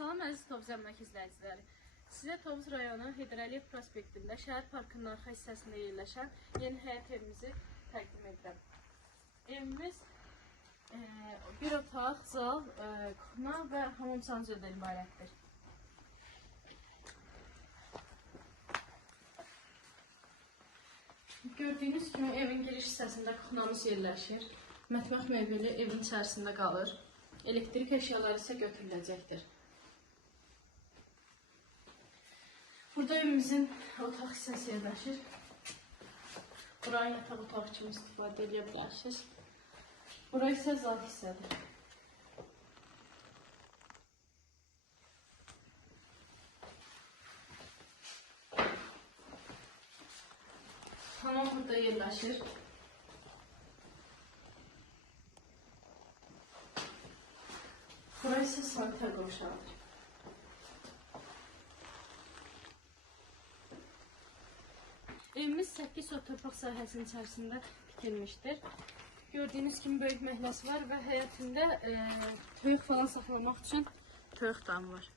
Salam əziz Tovuz əmək izləyiciləri. Sizə Tovuz rayonu Heydərəliyev prospektində Şəhər Parkının arxa hissəsində yerləşən yeni həyət evimizi təqdim edirəm. Evimiz bir otaq, zal, kuxna və hamam sanuzəldən ibarətdir. Gördüyünüz kimi evin giriş hissəsində kuxnamız yerləşir. Mətbəx mebeli evin içərisində qalır. Elektrik əşyaları isə götürüləcəkdir. Burada evimizin otaq hissəsi yerləşir. Buraya yataq otağı kimi istifadə edə bilərsiniz. Burası isə zal hissədir. Hamam burada yerləşir. Burası sanitar qovşağıdır. Evimiz 8 sot torpaq sahəsinin içərisində tikilmişdir. Gördüyünüz kimi böyük məhləsi var və həyətində toyuq falan saxlamaq üçün toyuq damı var.